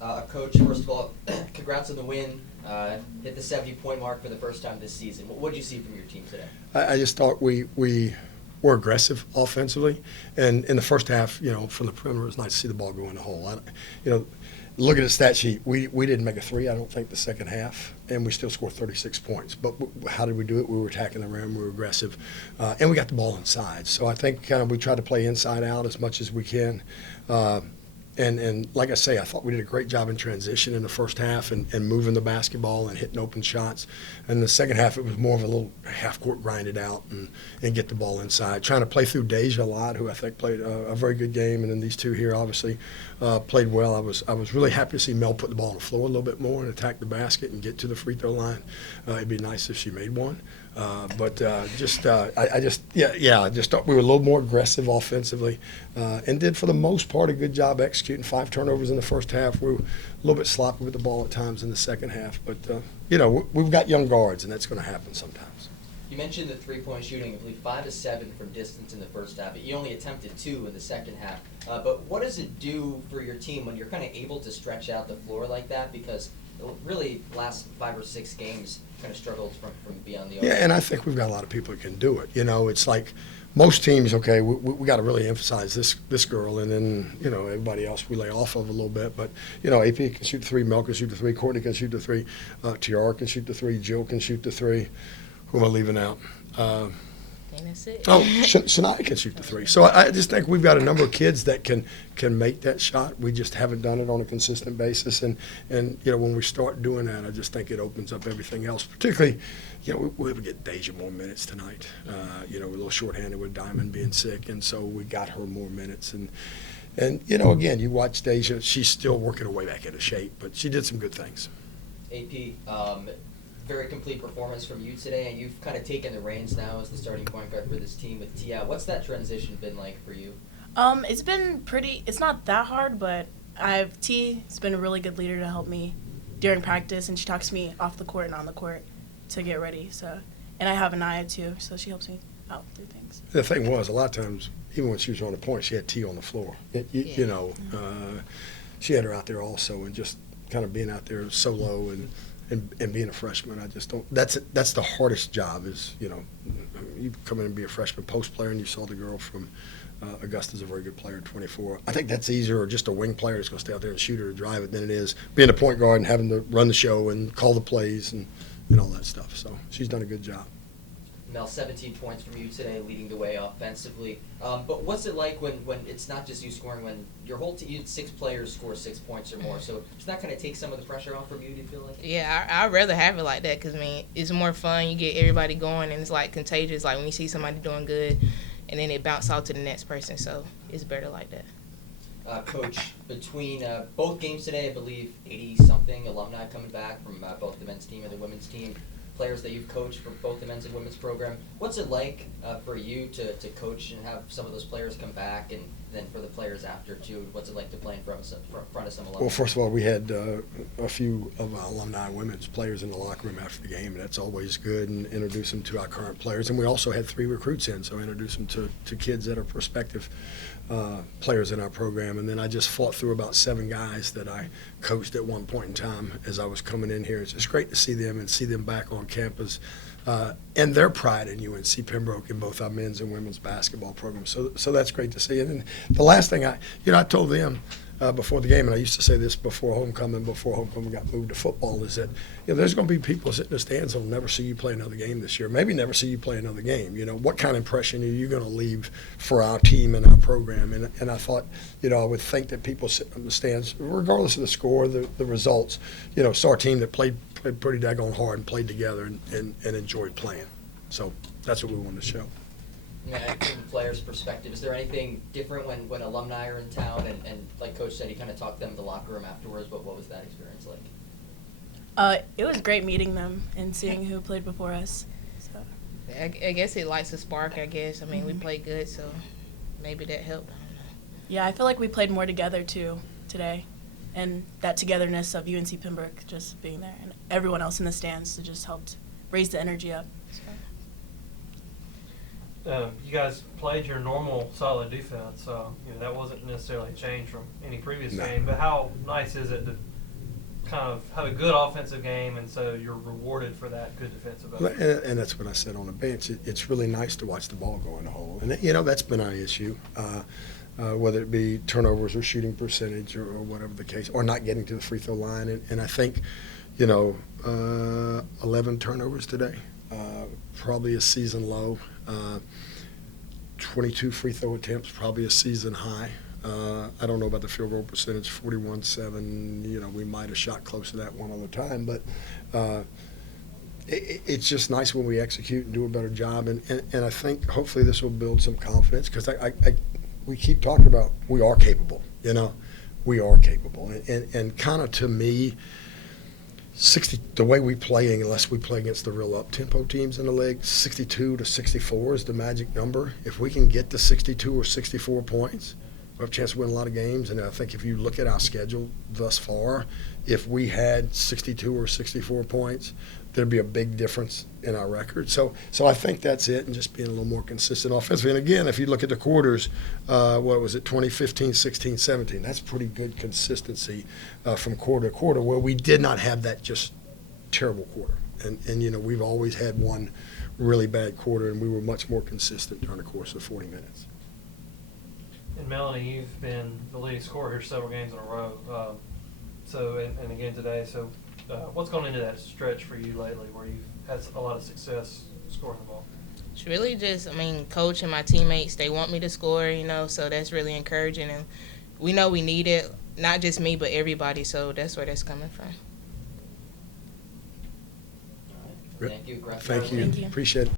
Coach, first of all, congrats on the win. Hit the 70-point mark for the first time this season. What did you see from your team today? I just thought we were aggressive offensively, and in the first half, from the perimeter, it was nice to see the ball go in the hole. Look at the stat sheet. We didn't make a three, I don't think, the second half, and we still scored 36 points. But how did we do it? We were attacking the rim, we were aggressive, and we got the ball inside. So I think we tried to play inside out as much as we can. And like I say, I thought we did a great job in transition in the first half and moving the basketball and hitting open shots. And the second half, it was more of a little half-court grinded out and get the ball inside. Trying to play through Deja a lot, who I think played a very good game. And then these two here obviously played well. I was really happy to see Mel put the ball on the floor a little bit more and attack the basket and get to the free throw line. It'd be nice if she made one. I just thought we were a little more aggressive offensively and did, for the most part, a good job executing. 5 turnovers in the first half. We were a little bit sloppy with the ball at times in the second half. But, we've got young guards, and that's going to happen sometimes. You mentioned the three-point shooting, I believe 5 of 7 from distance in the first half. You only attempted 2 in the second half. But what does it do for your team when you're kind of able to stretch out the floor like that? Because really, last 5 or 6 games kind of struggled from beyond the other. Yeah, and I think we've got a lot of people that can do it. It's like most teams, okay, we got to really emphasize this girl, and then, everybody else we lay off of a little bit. But, AP can shoot the 3, Mel can shoot the 3, Courtney can shoot the 3, Tiara can shoot the 3, Jill can shoot the 3. Who am I leaving out? That's it. Shania can shoot the 3. So I just think we've got a number of kids that can make that shot. We just haven't done it on a consistent basis. And when we start doing that, I just think it opens up everything else. Particularly, we'll get Deja more minutes tonight. We're a little shorthanded with Diamond being sick, and so we got her more minutes. And again, you watch Deja, she's still working her way back into shape, but she did some good things. AP, very complete performance from you today, and you've kind of taken the reins now as the starting point guard for this team with Tia. What's that transition been like for you? It's been it's not that hard, but T's been a really good leader to help me during practice, and she talks to me off the court and on the court to get ready. So, and I have Anaya too, so she helps me out through things. The thing was, a lot of times, even when she was on the point, she had T on the floor. She had her out there also, and just kind of being out there solo and being a freshman, I just don't. That's the hardest job. Is you come in and be a freshman post player, and you saw the girl from Augusta's a very good player, 24. I think that's easier, or just a wing player that's going to stay out there and shoot it or drive it, than it is being a point guard and having to run the show and call the plays and all that stuff. So she's done a good job. Mel, 17 points from you today, leading the way offensively. But what's it like when it's not just you scoring, when your whole team, you had 6 players score 6 points or more? So does that kind of take some of the pressure off from you, do you feel like? Yeah, I'd rather have it like that because, it's more fun. You get everybody going, and it's, contagious. Like, when you see somebody doing good, and then it bounces out to the next person. So it's better like that. Coach, between both games today, I believe 80-something alumni coming back from both the men's team and the women's team. Players that you've coached for both the men's and women's program. What's it like for you to coach and have some of those players come back, and then for the players after too? What's it like to play in front of some alumni? Well, first of all, we had a few of our alumni women's players in the locker room after the game, and that's always good, and introduce them to our current players. And we also had 3 recruits in, so introduce them to kids that are prospective players in our program. And then I just fought through about 7 guys that I coached at one point in time as I was coming in here. It's just great to see them and see them back on campus and their pride in UNC Pembroke in both our men's and women's basketball programs. So that's great to see. And then the last thing I told them before the game, and I used to say this before homecoming got moved to football, is that there's going to be people sitting in the stands that will never see you play another game this year, maybe never see you play another game. What kind of impression are you going to leave for our team and our program? And I thought, I would think that people sitting in the stands, regardless of the score, the results, saw a team that played pretty daggone hard and played together and enjoyed playing. So that's what we wanted to show. From the players' perspective, is there anything different when alumni are in town and like Coach said, he kind of talked them in the locker room afterwards, but what was that experience like? It was great meeting them and seeing who played before us. So. I guess it lights a spark, I guess. We played good, so maybe that helped. Yeah, I feel like we played more together too today, and that togetherness of UNC Pembroke just being there and everyone else in the stands just helped raise the energy up. So. You guys played your normal solid defense. That wasn't necessarily a change from any previous game. But how nice is it to kind of have a good offensive game, and so you're rewarded for that good defensive effort. And that's what I said on the bench. It's really nice to watch the ball go in the hole. And, that's been our issue, whether it be turnovers or shooting percentage or whatever the case, or not getting to the free throw line. And I think, 11 turnovers today, probably a season low. 22 free throw attempts, probably a season high. I don't know about the field goal percentage, 41-7. We might have shot close to that one other time, but it's just nice when we execute and do a better job. And I think hopefully this will build some confidence, because we keep talking about we are capable. We are capable, and kind of to me, the way we play, unless we play against the real up-tempo teams in the league, 62 to 64 is the magic number. If we can get to 62 or 64 points, we have a chance to win a lot of games. And I think if you look at our schedule thus far, if we had 62 or 64 points, there'd be a big difference in our record. So I think that's it, and just being a little more consistent offensively. And again, if you look at the quarters, what was it, 2015, 16, 17, that's pretty good consistency from quarter to quarter, where we did not have that just terrible quarter. And we've always had one really bad quarter, and we were much more consistent during the course of 40 minutes. And Melanie, you've been the leading scorer here several games in a row. And again today. So, what's gone into that stretch for you lately, where you've had a lot of success scoring the ball? It's really just, coach and my teammates, they want me to score, so that's really encouraging. And we know we need it, not just me, but everybody, so that's where that's coming from. All right. Thank you. Thank you. Thank you. Appreciate it.